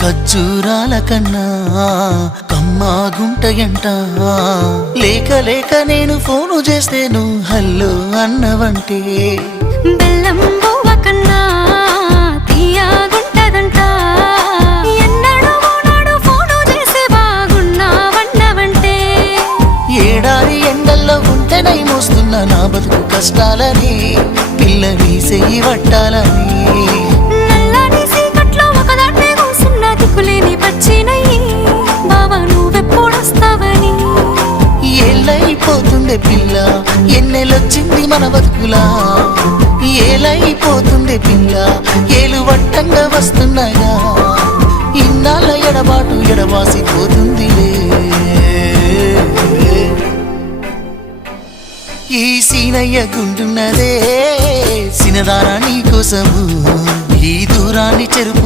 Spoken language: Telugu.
ఖర్జూరాల కన్నా కమ్మాగుంటయంట లేక లేక నేను ఫోను చేస్తే నువ్వు హల్లో అన్నవంటే బెల్లం బువ్వ కన్నా తీయగుంటదంట ఎన్నడూ నాడు ఫోను చేసే బాగున్నావన్నవంటే ఏడాది ఎండల్లో ఉంటేనై మోస్తున్న నా బతుకు కష్టాలని పిల్లని చెయ్యి పట్టాలని నల్లని సీకట్లో ఒకదాన్నే కూసున్న దిక్కులేని పచ్చినయ్యి బావా నువ్వెప్పుడొస్తావని ఏళ్ళైపోతుండే పిల్ల ఎన్నెలొచ్చింది మన బతుకులా ఏలైపోతుండే పిల్ల ఏలు వట్టంగా వస్తున్నాయా ఇన్నాళ్ళ ఎడబాటు ఎడవాసిపోతుందిలే ఈ సీనయ్య గుంటున్నదే సినదారా నీ కోసము ఈ దూరాన్ని చెరుపు